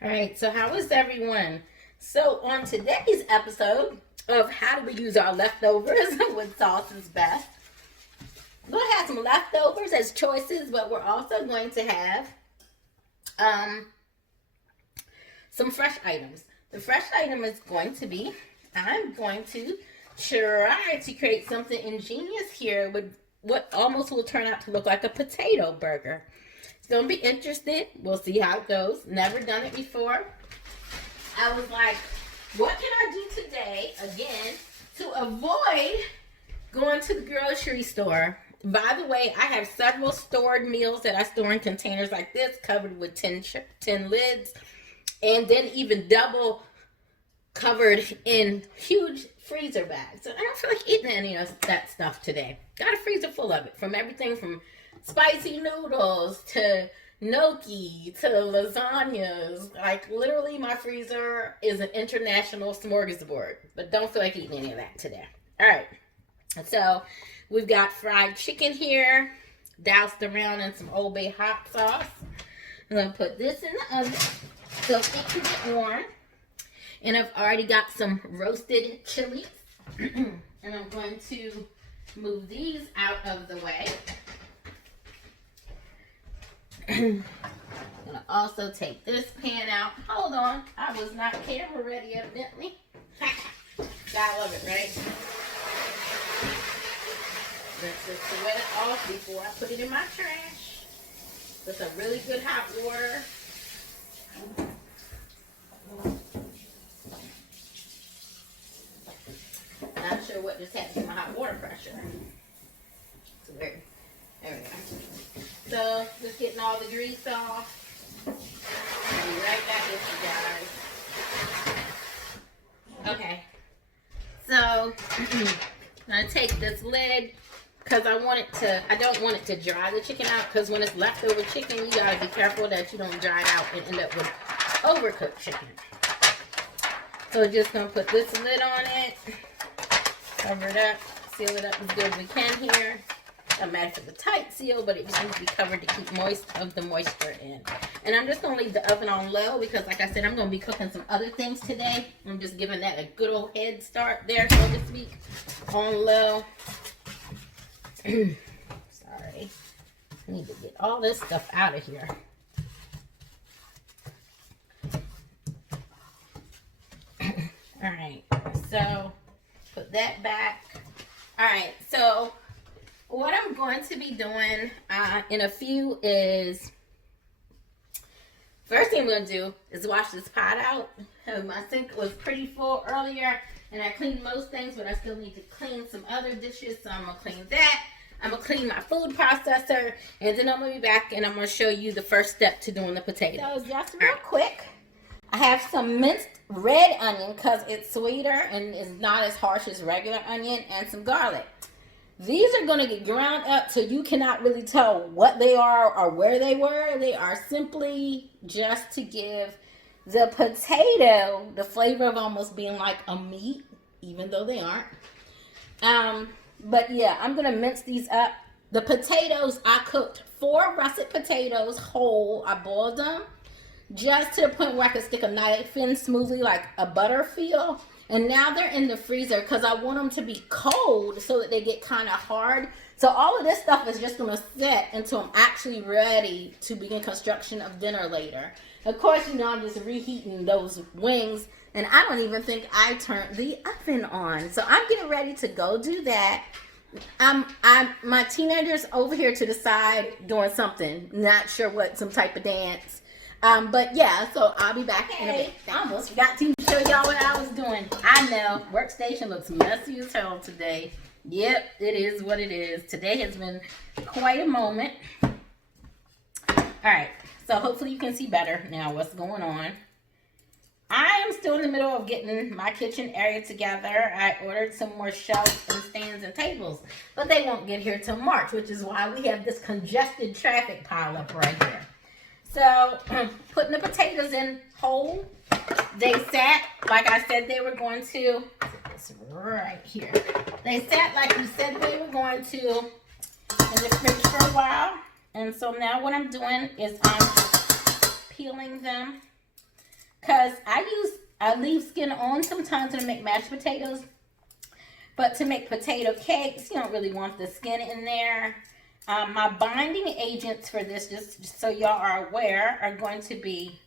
All right, so how is everyone? So on today's episode of how do we use our leftovers with sauce is best, we're gonna have some leftovers as choices, but we're also going to have um, some fresh items. The fresh item is going to be, I'm going to try to create something ingenious here with what almost will turn out to look like a potato burger. It's gonna be interesting. We'll see how it goes. Never done it before. I was like, what can I do today, again, to avoid going to the grocery store? By the way, I have several stored meals that I store in containers like this, covered with tin lids, and then even double covered in huge freezer bags. So I don't feel like eating any of that stuff today. Got a freezer full of it, from everything from spicy noodles to gnocchi to lasagnas. Like, literally, my freezer is an international smorgasbord, but don't feel like eating any of that today. All right, so we've got fried chicken here, doused around in some Old Bay hot sauce. I'm gonna put this in the oven so it can get warm. And I've already got some roasted chilies. And I'm going to move these out of the way. I'm gonna also take this pan out. Hold on, I was not camera ready evidently. Gotta love it, right? Let's just sweat it off before I put it in my trash with some really good hot water. Not sure what just happened to my hot water pressure. It's weird. There we go. So, just getting all the grease off. I'll be right back with you guys. Okay. So, I'm going to take this lid because I don't want it to dry the chicken out, because when it's leftover chicken, you got to be careful that you don't dry it out and end up with overcooked chicken. So, we're just going to put this lid on it. Cover it up, seal it up as good as we can here. Doesn't matter if it's a tight seal, but it just needs to be covered to keep the moisture in. And I'm just going to leave the oven on low because, like I said, I'm going to be cooking some other things today. I'm just giving that a good old head start there, so to speak, on low. Sorry. I need to get all this stuff out of here. All right, so put that back. All right, so what I'm going to be doing in a few is, first thing I'm going to do is wash this pot out. My sink was pretty full earlier, and I cleaned most things, but I still need to clean some other dishes, so I'm going to clean that. I'm going to clean my food processor, and then I'm going to be back, and I'm going to show you the first step to doing the potatoes. So just real quick, I have some minced red onion because it's sweeter and is not as harsh as regular onion, and some garlic. These are going to get ground up so you cannot really tell what they are or where they were. They are simply just to give the potato the flavor of almost being like a meat, even though they aren't. But yeah, I'm going to mince these up. The potatoes, I cooked 4 russet potatoes whole. I boiled them just to the point where I could stick a knife in smoothly, like a butter feel. And now they're in the freezer because I want them to be cold so that they get kind of hard. So all of this stuff is just going to sit until I'm actually ready to begin construction of dinner later. Of course, you know, I'm just reheating those wings, and I don't even think I turned the oven on. So I'm getting ready to go do that. My teenager's over here to the side doing something. Not sure what, some type of dance. But yeah, so I'll be back in a bit. I almost forgot to show y'all what I was doing. I know, workstation looks messy as hell today. Yep, it is what it is. Today has been quite a moment. Alright, so hopefully you can see better now what's going on. I am still in the middle of getting my kitchen area together. I ordered some more shelves and stands and tables, but they won't get here till March, which is why we have this congested traffic pile up right here. So, putting the potatoes in whole. They sat like I said they were going to. It's right here. They sat like we said they were going to in the fridge for a while. And so now what I'm doing is I'm just peeling them because I leave skin on sometimes when I make mashed potatoes. But to make potato cakes, you don't really want the skin in there. My binding agents for this, just so y'all are aware, are going to be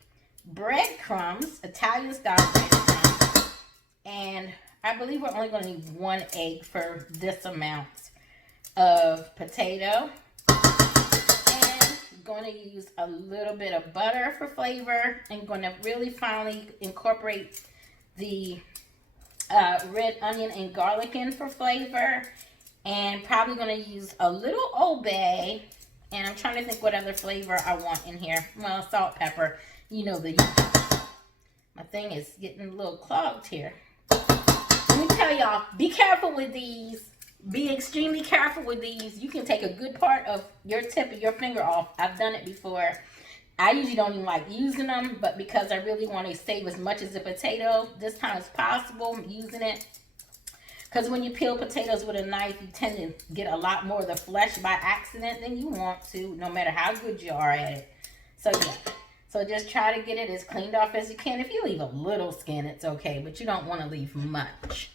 breadcrumbs, Italian style breadcrumbs, and I believe we're only going to need 1 egg for this amount of potato. And I'm going to use a little bit of butter for flavor. I'm going to really finally incorporate the red onion and garlic in for flavor. And probably going to use a little Old Bay. And I'm trying to think what other flavor I want in here. Well, salt, pepper. You know my thing is getting a little clogged here. Let me tell y'all, be careful with these. Be extremely careful with these. You can take a good part of your tip of your finger off. I've done it before. I usually don't even like using them, but because I really want to save as much as the potato this time as possible, I'm using it. Because when you peel potatoes with a knife, you tend to get a lot more of the flesh by accident than you want to, no matter how good you are at it. So yeah. So just try to get it as cleaned off as you can. If you leave a little skin, it's okay, but you don't want to leave much.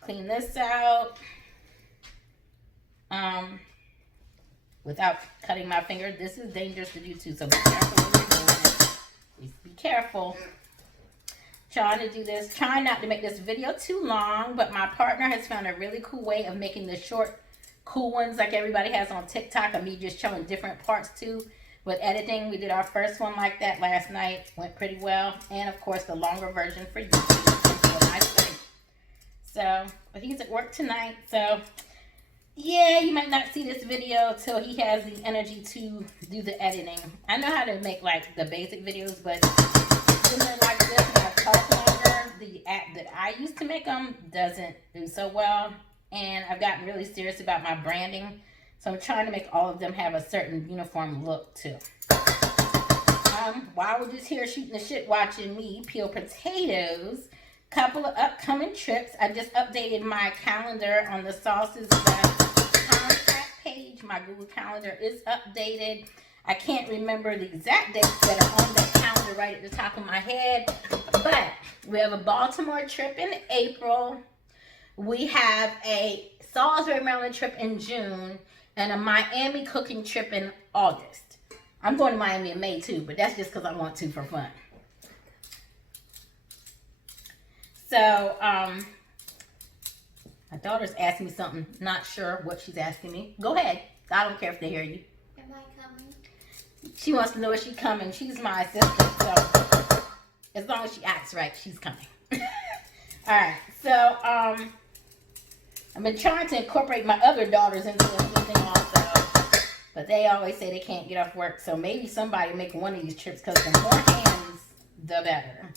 Clean this out without cutting my finger. This is dangerous to do too, so be careful when you're doing it. Please be careful. Trying to do this. Trying not to make this video too long, but my partner has found a really cool way of making the short, cool ones like everybody has on TikTok, and me just showing different parts too. With editing, we did our first one like that last night. Went pretty well. And, of course, the longer version for YouTube. So, but he's at work tonight. So, yeah, you might not see this video till he has the energy to do the editing. I know how to make, like, the basic videos, but similar like this, my color, the app that I use to make them doesn't do so well. And I've gotten really serious about my branding. So I'm trying to make all of them have a certain uniform look too. While we're just here shooting the shit watching me peel potatoes, couple of upcoming trips. I just updated my calendar on the Sauces contact page. My Google Calendar is updated. I can't remember the exact dates that are on that calendar right at the top of my head. But we have a Baltimore trip in April. We have a Salisbury, Maryland trip in June. And a Miami cooking trip in August. I'm going to Miami in May too, but that's just because I want to for fun. So, my daughter's asking me something. Not sure what she's asking me. Go ahead. I don't care if they hear you. Am I coming? She wants to know if she's coming. She's my assistant, so as long as she acts right, she's coming. Alright, so, I've been trying to incorporate my other daughters into this thing also, but they always say they can't get off work, so maybe somebody make one of these trips because the more hands, the better.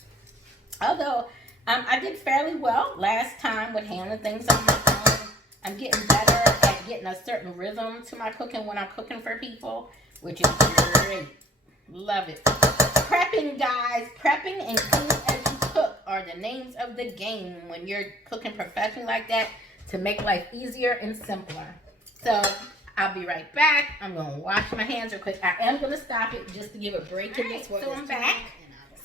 Although, I did fairly well last time with handling things on my own. I'm getting better at getting a certain rhythm to my cooking when I'm cooking for people, which is great. Love it. Prepping, guys. Prepping and cleaning as you cook are the names of the game when you're cooking professionally like that, to make life easier and simpler. So I'll be right back. I'm going to wash my hands real quick. I am going to stop it just to give a break in this. So I'm back.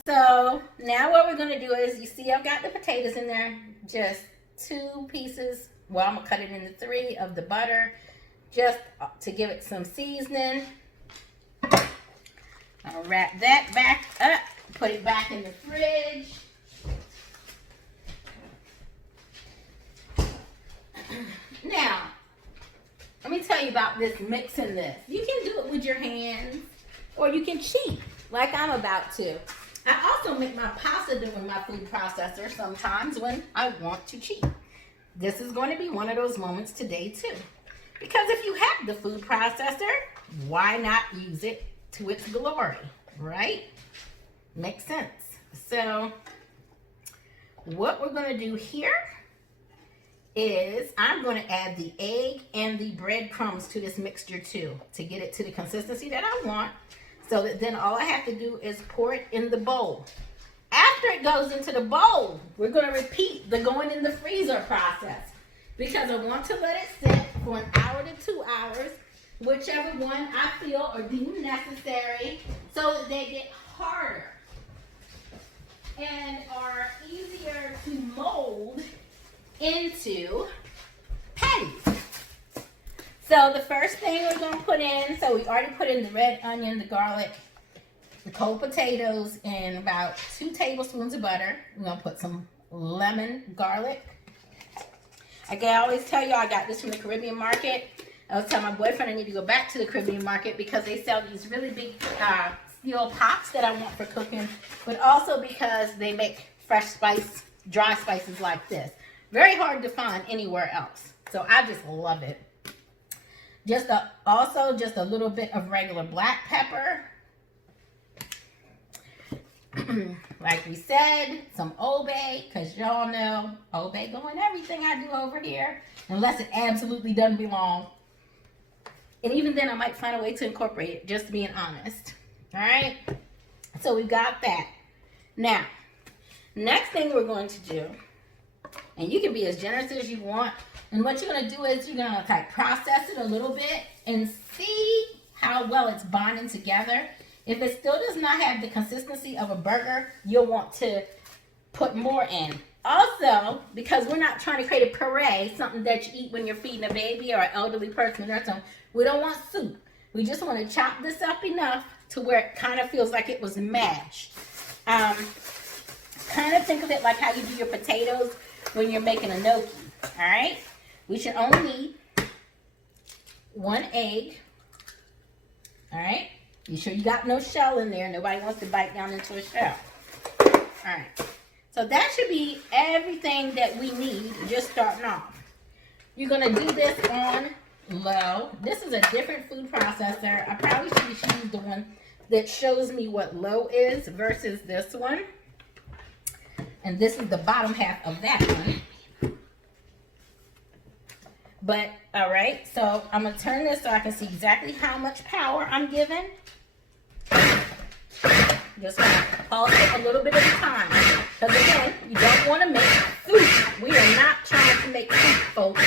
So now what we're going to do is, you see I've got the potatoes in there. Just 2 pieces. Well, I'm going to cut it into 3 of the butter just to give it some seasoning. I'll wrap that back up. Put it back in the fridge. Now, let me tell you about this mixing this. You can do it with your hands, or you can cheat, like I'm about to. I also make my pasta doing my food processor sometimes when I want to cheat. This is going to be one of those moments today too. Because if you have the food processor, why not use it to its glory, right? Makes sense. So, what we're going to do here is I'm going to add the egg and the breadcrumbs to this mixture too, to get it to the consistency that I want, so that then all I have to do is pour it in the bowl. After it goes into the bowl, we're going to repeat the going in the freezer process, because I want to let it sit for 1 hour to 2 hours, whichever one I feel or deem necessary. So so that they get harder and are easier to mold into patties. So the first thing we're going to put in, so we already put in the red onion, the garlic, the cold potatoes, and about 2 tablespoons of butter. We're going to put some lemon garlic. Again, I always tell you I got this from the Caribbean market. I was telling my boyfriend I need to go back to the Caribbean market because they sell these really big steel pots that I want for cooking, but also because they make fresh spice, dry spices like this. Very hard to find anywhere else. So I just love it. Also just a little bit of regular black pepper. Like we said, some Old Bay, because y'all know Old Bay going everything I do over here, unless it absolutely doesn't belong. And even then, I might find a way to incorporate it, just being honest. All right? So we got that. Now, next thing we're going to do, and you can be as generous as you want, and what you're going to do is you're going to like process it a little bit and see how well it's bonding together. If it still does not have the consistency of a burger, you'll want to put more in. Also, because we're not trying to create a puree, something that you eat when you're feeding a baby or an elderly person or something, we don't want soup. We just want to chop this up enough to where it kind of feels like it was mashed. Kind of think of it like how you do your potatoes when you're making a gnocchi. All right? We should only need 1 egg. All right? You sure you got no shell in there? Nobody wants to bite down into a shell. All right. So that should be everything that we need just starting off. You're going to do this on low. This is a different food processor. I probably should use the one that shows me what low is versus this one. And this is the bottom half of that one. But, all right, so I'm going to turn this so I can see exactly how much power I'm giving. Just going to pause it a little bit at a time. Because again, you don't want to make soup. We are not trying to make soup, folks.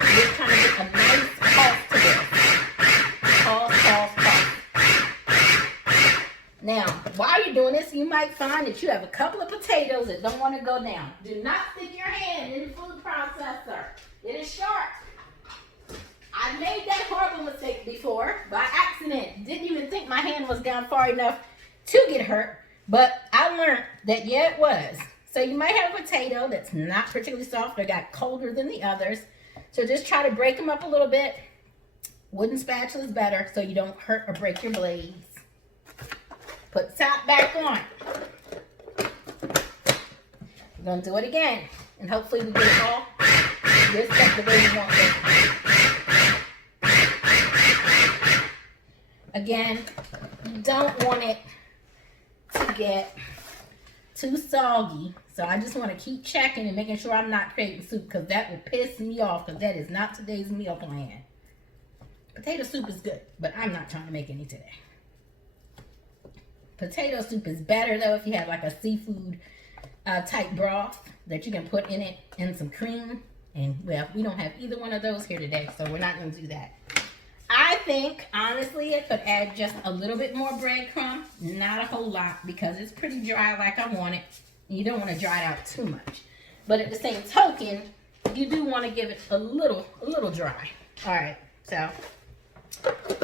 We're trying to get a nice pulse to this. Pulse. Now, while you're doing this, you might find that you have a couple of potatoes that don't want to go down. Do not stick your hand in the food processor. It is sharp. I made that horrible mistake before by accident. Didn't even think my hand was down far enough to get hurt, but I learned that, yeah, it was. So you might have a potato that's not particularly soft or got colder than the others. So just try to break them up a little bit. Wooden spatula is better so you don't hurt or break your blades. Put the top back on. We're going to do it again. And hopefully we get it all this up the way we want it. Again, you don't want it to get too soggy. So I just want to keep checking and making sure I'm not creating soup, because that will piss me off, because that is not today's meal plan. Potato soup is good, but I'm not trying to make any today. Potato soup is better though if you have like a seafood type broth that you can put in it and some cream. And well, we don't have either one of those here today, so we're not going to do that. I think, honestly, it could add just a little bit more breadcrumb. Not a whole lot, because it's pretty dry like I want it. You don't want to dry it out too much. But at the same token, you do want to give it a little dry. All right, so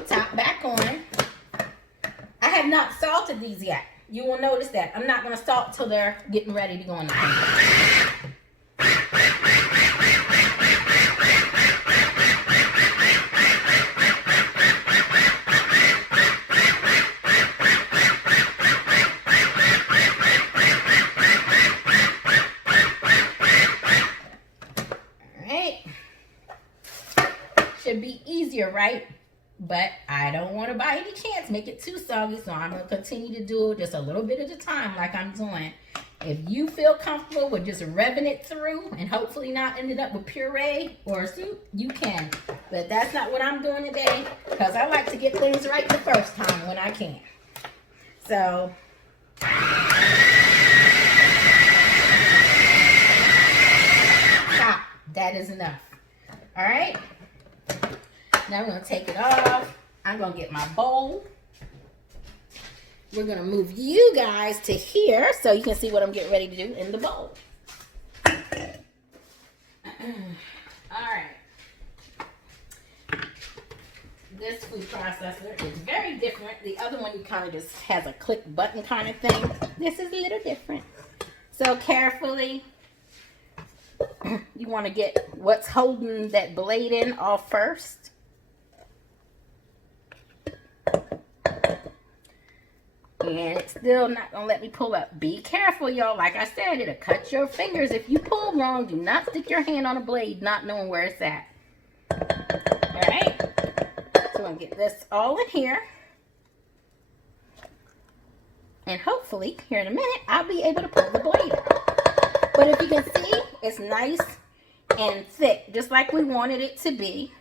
top back on. I have not salted these yet. You will notice that. I'm not going to salt till they're getting ready to go in the pan. Should be easier, right? But I don't want to by any chance make it too soggy, so I'm going to continue to do it just a little bit at a time like I'm doing. If you feel comfortable with just revving it through and hopefully not ending up with puree or soup, you can. But that's not what I'm doing today, because I like to get things right the first time when I can. So stop. That is enough. All right. Now I'm going to take it off. I'm going to get my bowl. we're going to move you guys to here so you can see what I'm getting ready to do in the bowl. Alright. This food processor is very different. The other one you kind of just has a click button kind of thing. This is a little different. So carefully, you want to get what's holding that blade in off first. And it's still not going to let me pull up. Be careful, y'all. Like I said, it'll cut your fingers if you pull wrong. Do not stick your hand on a blade not knowing where it's at. Alright. So I'm going to get this all in here. And hopefully, here in a minute, I'll be able to pull the blade out. But if you can see, it's nice and thick, just like we wanted it to be.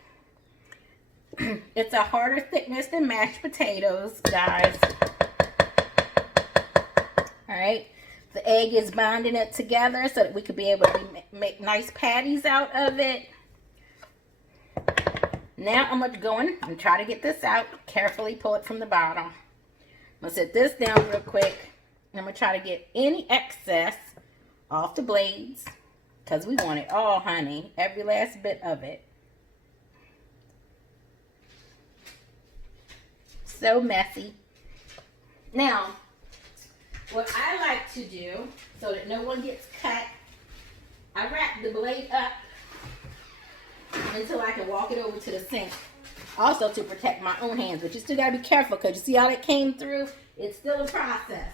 It's a harder thickness than mashed potatoes, guys. Alright, the egg is binding it together so that we could be able to make nice patties out of it. Now I'm going to go in and try to get this out. Carefully pull it from the bottom. I'm going to set this down real quick. And I'm going to try to get any excess off the blades. Because we want it all, honey. Every last bit of it. So messy. Now, what I like to do, so that no one gets cut, I wrap the blade up until I can walk it over to the sink. Also to protect my own hands, but you still gotta be careful because you see how it came through? It's still a process.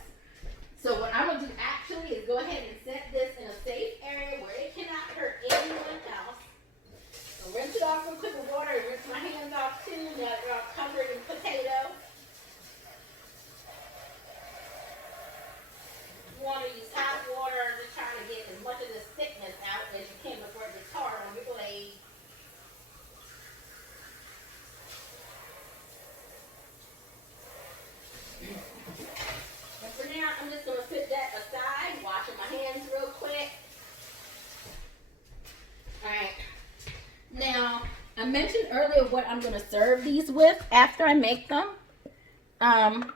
So what I'm gonna do actually is go ahead and set this in a safe area where it cannot hurt anyone else. So rinse it off real quick with water and rinse my hands off too now that they're all covered in potato. You want to use hot water to try to get as much of this thickness out as you can before it gets hard on your blade. And for now, I'm just going to put that aside, washing my hands real quick. Alright. Now, I mentioned earlier what I'm going to serve these with after I make them.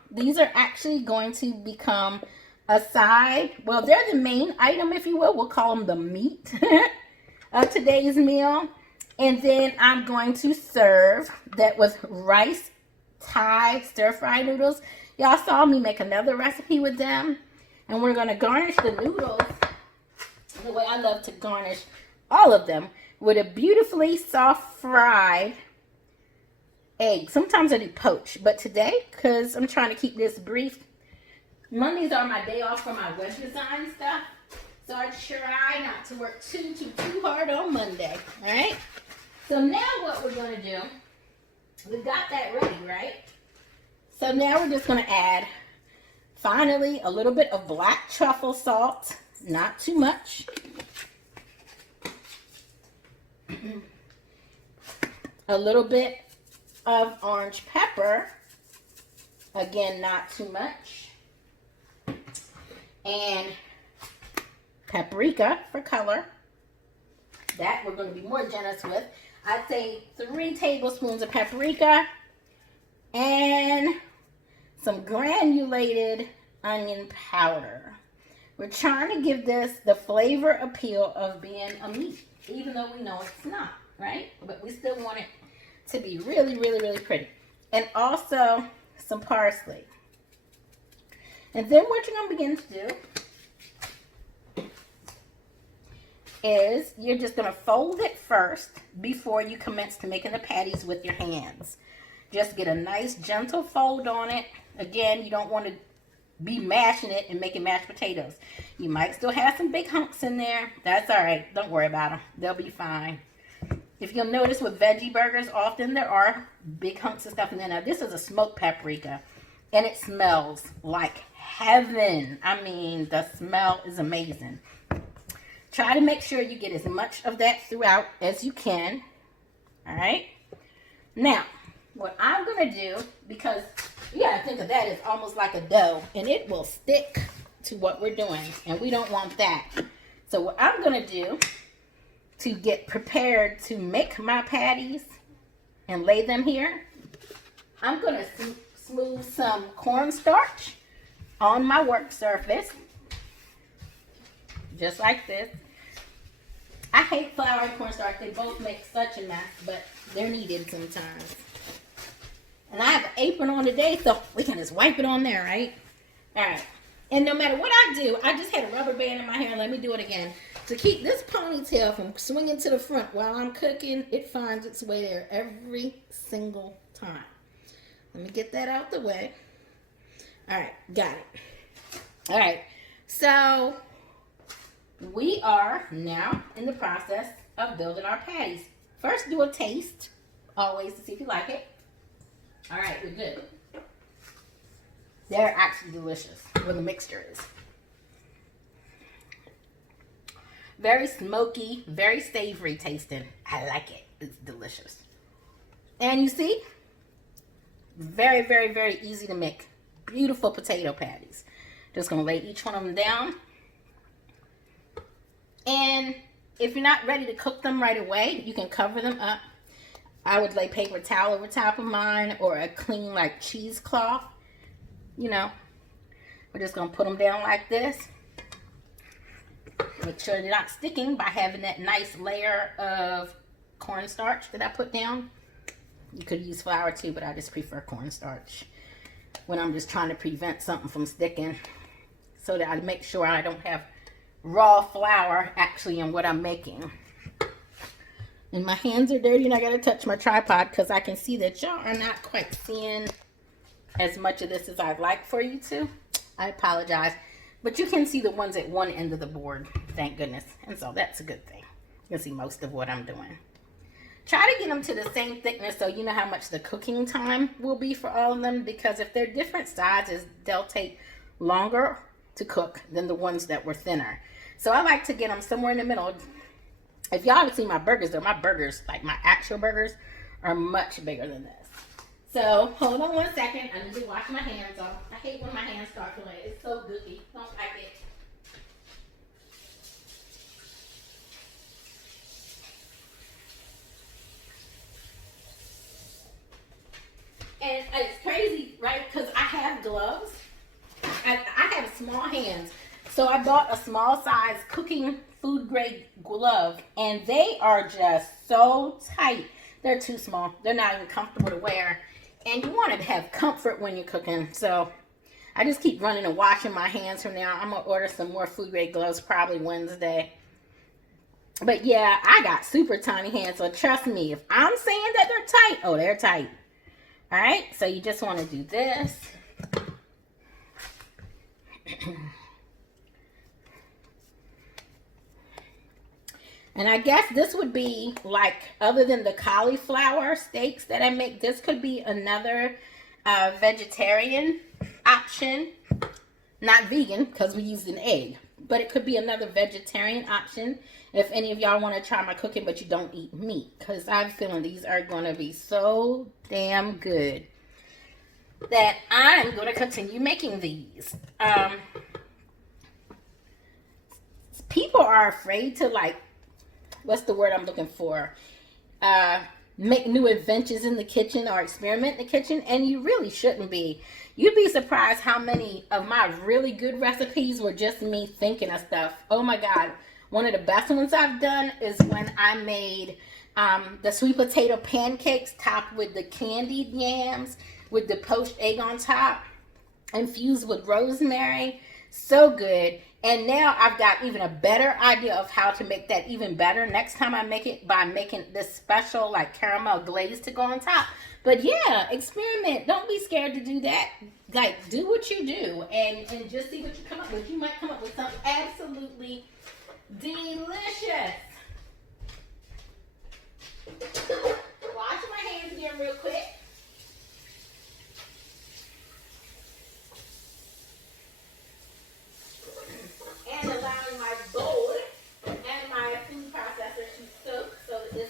These are actually going to become a side. Well, they're the main item, if you will. We'll call them the meat of today's meal. And then I'm going to serve that with rice Thai stir-fry noodles. Y'all saw me make another recipe with them. And we're going to garnish the noodles the way I love to garnish all of them, with a beautifully soft fried egg. Sometimes I do poach, but today, because I'm trying to keep this brief, Mondays are my day off for my web design stuff. So I try not to work too hard on Monday. Alright? So now what we're going to do, we've got that ready, right? So now we're just going to add, finally, a little bit of black truffle salt. Not too much. A little bit of orange pepper. Again, not too much. And paprika for color. That we're going to be more generous with. I'd say 3 tablespoons of paprika and some granulated onion powder. We're trying to give this the flavor appeal of being a meat, even though we know it's not, right? But we still want it to be really, really, really pretty. And also some parsley. And then what you're going to begin to do is you're just going to fold it first before you commence to making the patties with your hands. Just get a nice gentle fold on it. Again, you don't want to be mashing it and making mashed potatoes. You might still have some big hunks in there. That's all right. Don't worry about them. They'll be fine. If you'll notice with veggie burgers, often there are big hunks of stuff in there. Now, this is a smoked paprika, and it smells like heaven. I mean, the smell is amazing. Try to make sure you get as much of that throughout as you can. All right? Now, what I'm going to do, because you got to think of that as almost like a dough, and it will stick to what we're doing, and we don't want that. So what I'm going to do to get prepared to make my patties and lay them here, I'm going to smooth some cornstarch on my work surface, just like this. I hate flour and cornstarch. They both make such a mess, but they're needed sometimes. And I have an apron on today, so we can just wipe it on there, right? All right. And no matter what I do, I just had a rubber band in my hair. Let me do it again. To keep this ponytail from swinging to the front while I'm cooking, it finds its way there every single time. Let me get that out the way. All right, got it. All right, so we are now in the process of building our patties. First, do a taste, always, to see if you like it. All right, we're good. They're actually delicious, what the mixture is. Very smoky, very savory tasting. I like it. It's delicious. And you see, very, very, very easy to make. Beautiful potato patties. Just going to lay each one of them down. And if you're not ready to cook them right away, you can cover them up. I would lay paper towel over top of mine, or a clean like cheesecloth. You know, we're just going to put them down like this. Make sure they're not sticking by having that nice layer of cornstarch that I put down. You could use flour too, but I just prefer cornstarch when I'm just trying to prevent something from sticking, so that I make sure I don't have raw flour actually in what I'm making. And my hands are dirty and I gotta touch my tripod because I can see that y'all are not quite seeing as much of this as I'd like for you to. I apologize. But you can see the ones at one end of the board, thank goodness. And so that's a good thing. You can see most of what I'm doing. Try to get them to the same thickness so you know how much the cooking time will be for all of them. Because if they're different sizes, they'll take longer to cook than the ones that were thinner. So I like to get them somewhere in the middle. If y'all haven't seen my burgers though, my burgers, like my actual burgers, are much bigger than this. So, hold on 1 second. I need to wash my hands off. I hate when my hands start feeling it. It's so gooey. Don't like it. And it's crazy, right? Because I have gloves. I have small hands. So I bought a small size cooking food grade glove. And they are just so tight. They're too small. They're not even comfortable to wear. And you want to have comfort when you're cooking. So I just keep running and washing my hands from now. I'm going to order some more food grade gloves probably Wednesday. But yeah, I got super tiny hands. So trust me, if I'm saying that they're tight, oh, they're tight. All right. So you just want to do this. And I guess this would be like, other than the cauliflower steaks that I make, this could be another vegetarian option. Not vegan, because we used an egg. But it could be another vegetarian option if any of y'all want to try my cooking but you don't eat meat. Because I'm feeling these are going to be so damn good that I'm going to continue making these. People are afraid to, like, what's the word I'm looking for? Make new adventures in the kitchen or experiment in the kitchen, and you really shouldn't be. You'd be surprised how many of my really good recipes were just me thinking of stuff. Oh my God. One of the best ones I've done is when I made the sweet potato pancakes topped with the candied yams with the poached egg on top, infused with rosemary. So good. And now I've got even a better idea of how to make that even better next time I make it, by making this special like caramel glaze to go on top. But yeah, experiment. Don't be scared to do that. Like, do what you do and just see what you come up with. You might come up with something absolutely delicious. Wash my hands again real quick. And allowing my bowl and my food processor to soak so that this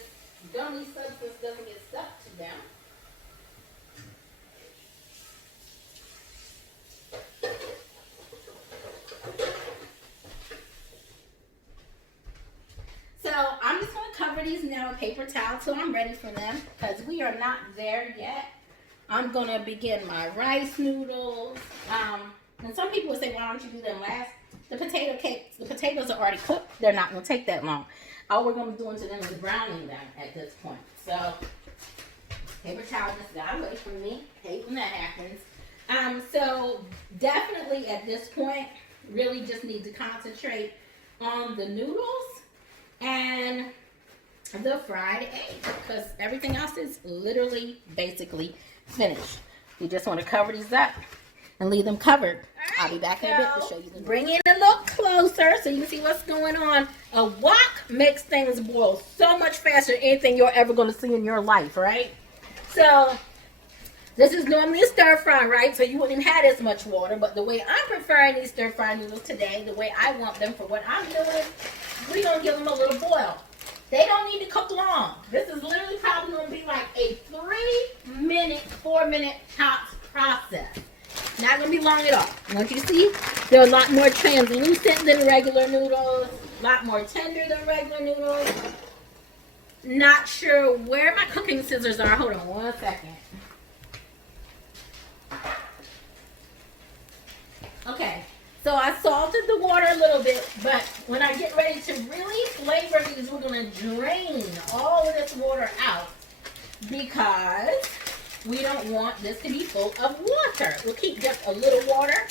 gummy substance doesn't get stuck to them. So I'm just going to cover these now with paper towel till I'm ready for them, because we are not there yet. I'm going to begin my rice noodles. And some people don't you do them last? The potato cakes, the potatoes are already cooked. They're not going to take that long. All we're going to be doing to them is browning them at this point. So, paper towel just got away from me. Hate when that happens. So, definitely at this point, really just need to concentrate on the noodles and the fried egg, because everything else is literally basically finished. You just want to cover these up and leave them covered. Right, I'll be back in a bit to show you the bring it a little closer so you can see what's going on. A wok makes things boil so much faster than anything you're ever going to see in your life, right? So this is normally a stir fry, right? So you wouldn't have had as much water, but the way I'm preferring these stir fry noodles today, the way I want them for what I'm doing, we're going to give them a little boil. They don't need to cook long. This is literally probably going to be like a 3-minute, 4-minute tops process. Not going to be long at all. I want you to see they're a lot more translucent than regular noodles. A lot more tender than regular noodles. Not sure where my cooking scissors are. Hold on one second. Okay. So I salted the water a little bit, but when I get ready to really flavor these, we're going to drain all of this water out because we don't want this to be full of water. We'll keep just a little water,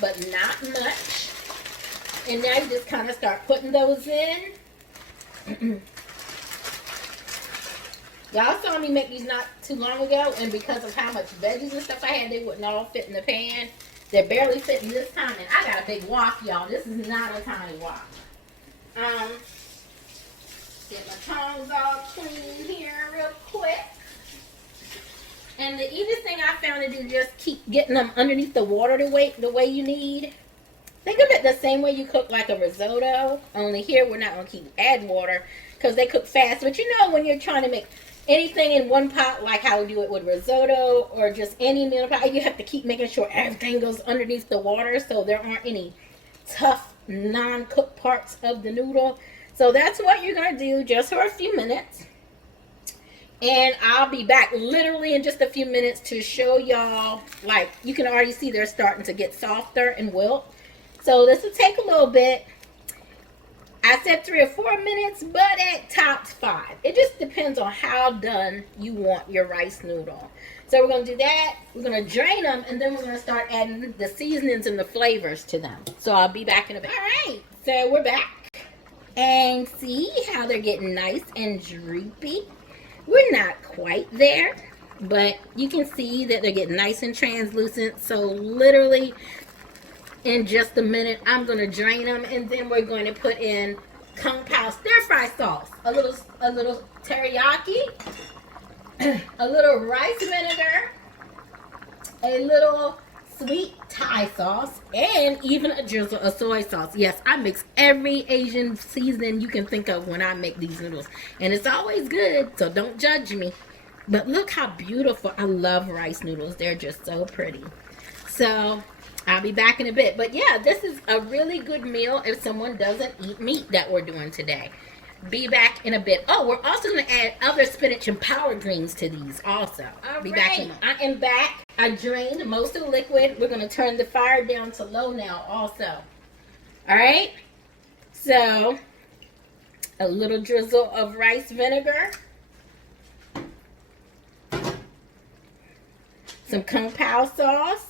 but not much. And now you just kind of start putting those in. Y'all saw me make these not too long ago, and because of how much veggies and stuff I had, they wouldn't all fit in the pan. They're barely fitting this time, and I got a big wok, y'all. This is not a tiny wok. Get my tongs all clean here real quick. And the easiest thing I found to do is just keep getting them underneath the water the way you need. Think of it the same way you cook like a risotto. Only here we're not going to keep adding water because they cook fast. But you know when you're trying to make anything in one pot, like how we do it with risotto or just any meal pot, you have to keep making sure everything goes underneath the water so there aren't any tough non-cooked parts of the noodle. So that's what you're going to do just for a few minutes. And I'll be back literally in just a few minutes to show y'all, like you can already see they're starting to get softer and wilt. So this will take a little bit. I said 3 or 4 minutes, but at tops 5. It just depends on how done you want your rice noodle. So we're going to do that. We're going to drain them, and then we're going to start adding the seasonings and the flavors to them. So I'll be back in a bit. All right, so we're back. And see how they're getting nice and droopy. We're not quite there, but you can see that they're getting nice and translucent. So literally in just a minute, I'm going to drain them, and then we're going to put in kung pao stir fry sauce, a little teriyaki, a little rice vinegar, a little sweet Thai sauce, and even a drizzle of soy sauce. Yes, I mix every Asian seasoning you can think of when I make these noodles, and it's always good, so don't judge me. But look how beautiful. I love rice noodles. They're just so pretty. So I'll be back in a bit. But yeah, this is a really good meal if someone doesn't eat meat that we're doing today. Be back in a bit. Oh, we're also going to add other spinach and collard greens to these also. All be right. Back in a I am back. I drained most of the liquid. We're going to turn the fire down to low now also. All right. So a little drizzle of rice vinegar. Some kung pao sauce.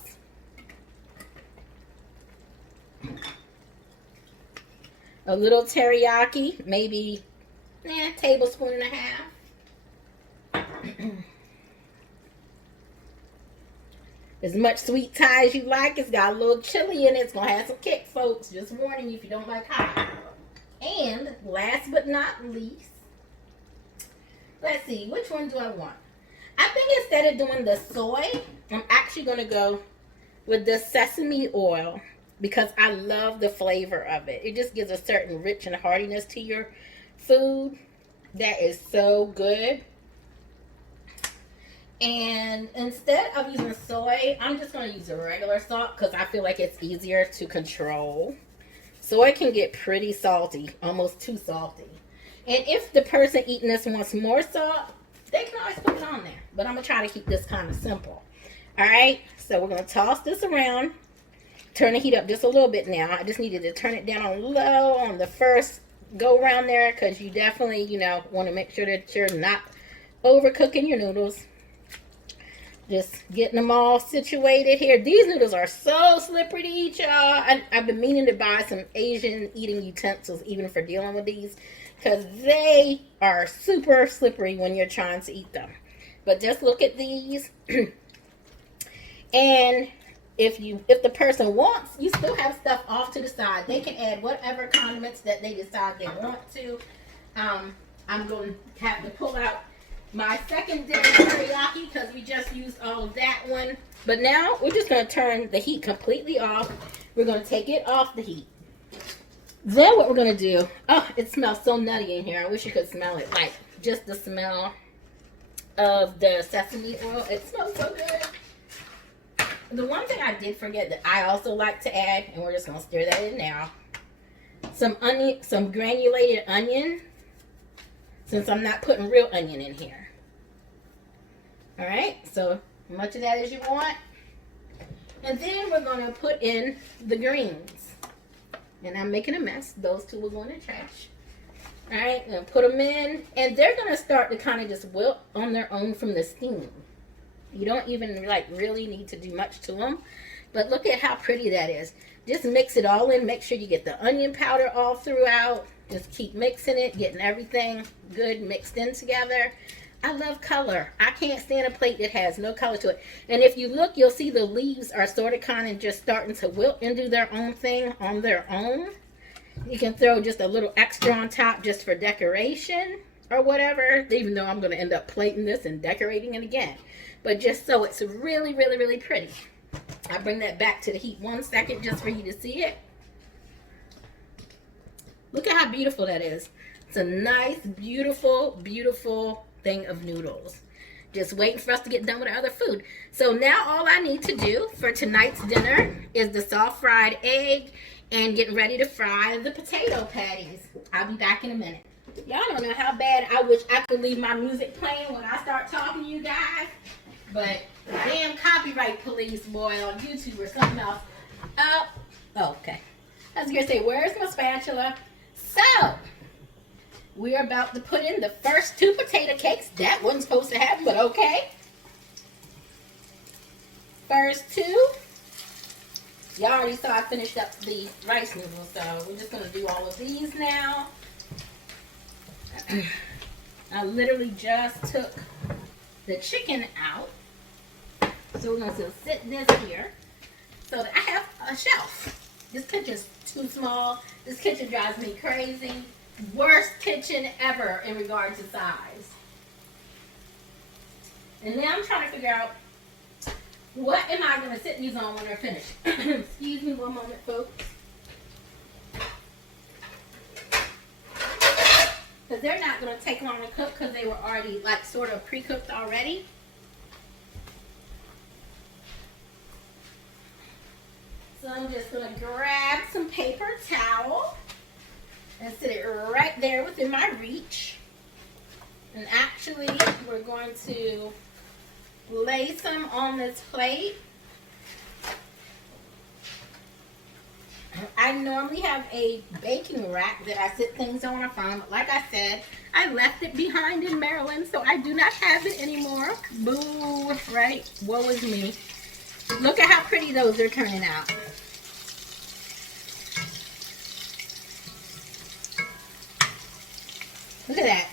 A little teriyaki, maybe a tablespoon and a half. As much sweet Thai as you like. It's got a little chili in it. It's going to have some kick, folks. Just warning you if you don't like hot. And last but not least, let's see, which one do I want? I think instead of doing the soy, I'm actually going to go with the sesame oil, because I love the flavor of it. It just gives a certain rich and heartiness to your food that is so good. And instead of using soy, I'm just going to use a regular salt because I feel like it's easier to control. Soy can get pretty salty, almost too salty. And if the person eating this wants more salt, they can always put it on there. But I'm going to try to keep this kind of simple. All right, so we're going to toss this around. turn the heat up just a little bit now. I just needed to turn it down on low on the first go around there, because you definitely, you know, want to make sure that you're not overcooking your noodles. Just getting them all situated here. These noodles are so slippery to eat, y'all. I've been meaning to buy some Asian eating utensils even for dealing with these, because they are super slippery when you're trying to eat them. But just look at these. And if the person wants, you still have stuff off to the side. They can add whatever condiments that they decide they want to. I'm going to have to pull out my secondary teriyaki because we just used all of that one. But now we're just going to turn the heat completely off. We're going to take it off the heat. Then what we're going to do, oh, it smells so nutty in here. I wish you could smell it. Like just the smell of the sesame oil. It smells so good. The one thing I did forget that I also like to add, and we're just going to stir that in now, some onion, some granulated onion, since I'm not putting real onion in here. All right, so much of that as you want. And then we're going to put in the greens. And I'm making a mess. Those two we're going to trash. All right, I'm going to put them in. And they're going to start to kind of just wilt on their own from the steam. You don't even like really need to do much to them. But look at how pretty that is. Just mix it all in. Make sure you get the onion powder all throughout. Just keep mixing it, getting everything good mixed in together. I love color. I can't stand a plate that has no color to it. And if you look, you'll see the leaves are sort of kind of just starting to wilt and do their own thing on their own. You can throw just a little extra on top just for decoration or whatever, even though I'm going to end up plating this and decorating it again. But just so it's really, really, really pretty. I bring that back to the heat 1 second just for you to see it. Look at how beautiful that is. It's a nice, beautiful, beautiful thing of noodles. Just waiting for us to get done with our other food. So now all I need to do for tonight's dinner is the soft fried egg and getting ready to fry the potato patties. I'll be back in a minute. Y'all don't know how bad I wish I could leave my music playing when I start talking to you guys. But damn copyright police, boy, on YouTube or something else. Oh, okay. I was going to say, where's my spatula? So, we're about to put in the first 2 potato cakes. That wasn't supposed to happen, but okay. First 2. Y'all already saw I finished up the rice noodles, so we're just going to do all of these now. I literally just took the chicken out. So we're going to sit this here so that I have a shelf. This kitchen's too small. This kitchen drives me crazy. Worst kitchen ever in regard to size. And now I'm trying to figure out what am I going to sit these on when they're finished. Excuse me one moment, folks. Because they're not going to take long to cook because they were already like sort of pre-cooked already. So I'm just going to grab some paper towel and sit it right there within my reach. And actually, we're going to lay some on this plate. I normally have a baking rack that I sit things on from. Like I said, I left it behind in Maryland, so I do not have it anymore. Boo, right? Woe is me. Look at how pretty those are turning out. Look at that.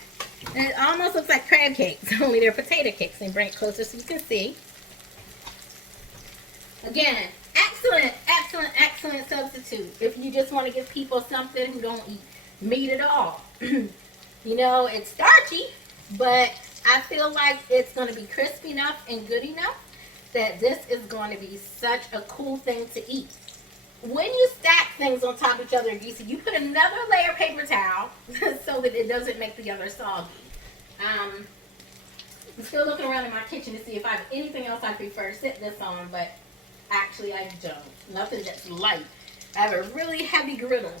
And it almost looks like crab cakes, only they're potato cakes. And bring it closer so you can see. Again, excellent, excellent, excellent substitute. If you just want to give people something who don't eat meat at all. You know, it's starchy, but I feel like it's going to be crispy enough and good enough that this is going to be such a cool thing to eat. When you stack things on top of each other, you put another layer of paper towel so that it doesn't make the other soggy. I'm still looking around in my kitchen to see if I have anything else I prefer to sit this on, but actually I don't. Nothing that's light. I have a really heavy griddle.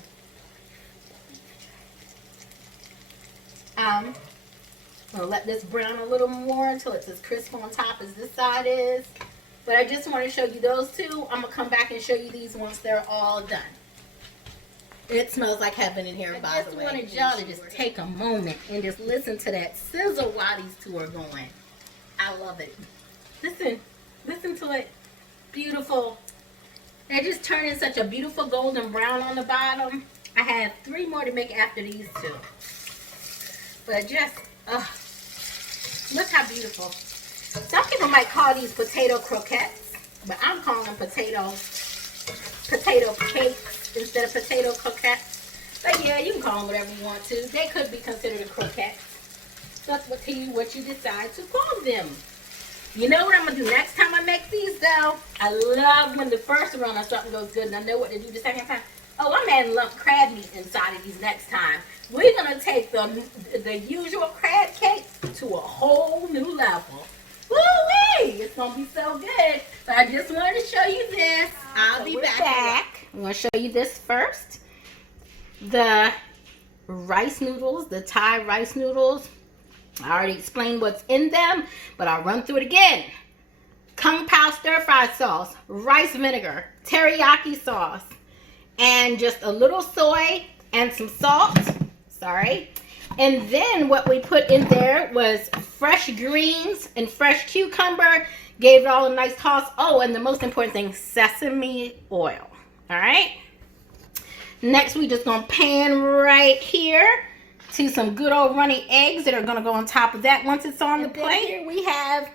I'm going to let this brown a little more until it's as crisp on top as this side is. But I just want to show you those two. I'm going to come back and show you these once they're all done. It smells like heaven in here, by the way. I just wanted y'all to just take a moment and just listen to that sizzle while these two are going. I love it. Listen to it. Beautiful. They're just turning such a beautiful golden brown on the bottom. I have 3 more to make after these two. But just, look how beautiful. Some people might call these potato croquettes, but I'm calling them potato cakes instead of potato croquettes. But yeah, you can call them whatever you want to. They could be considered a croquette. So that's what you decide to call them. You know what I'm going to do next time I make these, though? I love when the first run of something goes good and I know what to do the second time. Oh, I'm adding lump crab meat inside of these next time. We're going to take the usual crab cake to a whole new level. Woo-wee! It's going to be so good. So I just wanted to show you this. I'll be back. I'm going to show you this first. The rice noodles, the Thai rice noodles. I already explained what's in them, but I'll run through it again. Kung Pao stir-fry sauce, rice vinegar, teriyaki sauce, and just a little soy and some salt. Sorry. And then what we put in there was fresh greens and fresh cucumber. Gave it all a nice toss. Oh, and the most important thing, sesame oil. All right. Next, we just gonna pan right here to some good old runny eggs that are gonna go on top of that once it's on the plate. Here we have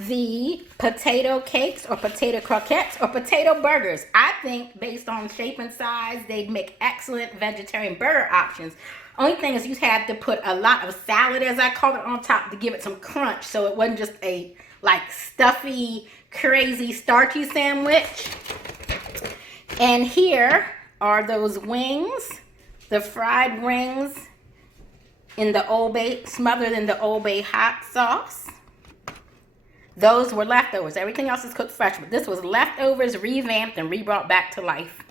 the potato cakes or potato croquettes or potato burgers. I think based on shape and size, they'd make excellent vegetarian burger options. Only thing is you have to put a lot of salad, as I call it, on top to give it some crunch, so it wasn't just a like stuffy, crazy, starchy sandwich. And here are those wings, the fried wings in the Old Bay, smothered in the Old Bay hot sauce. Those were leftovers. Everything else is cooked fresh, but this was leftovers, revamped, and re-brought back to life.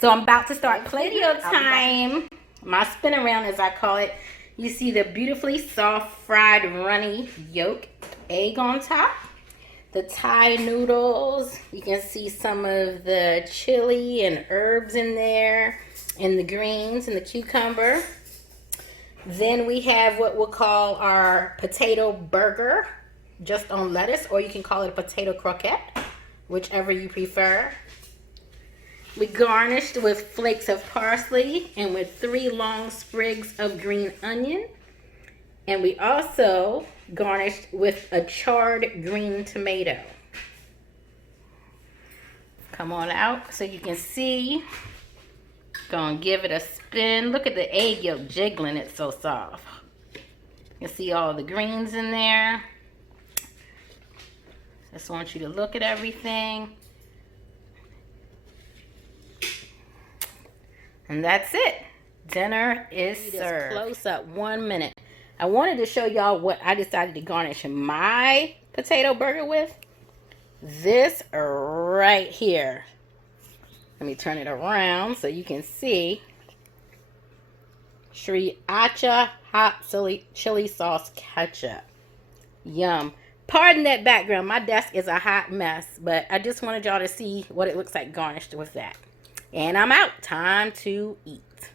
So I'm about to start Play-Doh time. My spin around, as I call it. You see the beautifully soft, fried, runny yolk egg on top. The Thai noodles. You can see some of the chili and herbs in there. And the greens and the cucumber. Then we have what we'll call our potato burger, just on lettuce, or you can call it a potato croquette, whichever you prefer. We garnished with flakes of parsley and with 3 long sprigs of green onion. And we also garnished with a charred green tomato. Come on out so you can see. Gonna give it a spin. Look at the egg yolk jiggling, it's so soft. You can see all the greens in there. Just want you to look at everything. And that's it. Dinner is served. Close up 1 minute. I wanted to show y'all what I decided to garnish my potato burger with. This right here. Let me turn it around so you can see. Sriracha hot chili sauce ketchup. Yum. Pardon that background. My desk is a hot mess, but I just wanted y'all to see what it looks like garnished with that. And I'm out. Time to eat.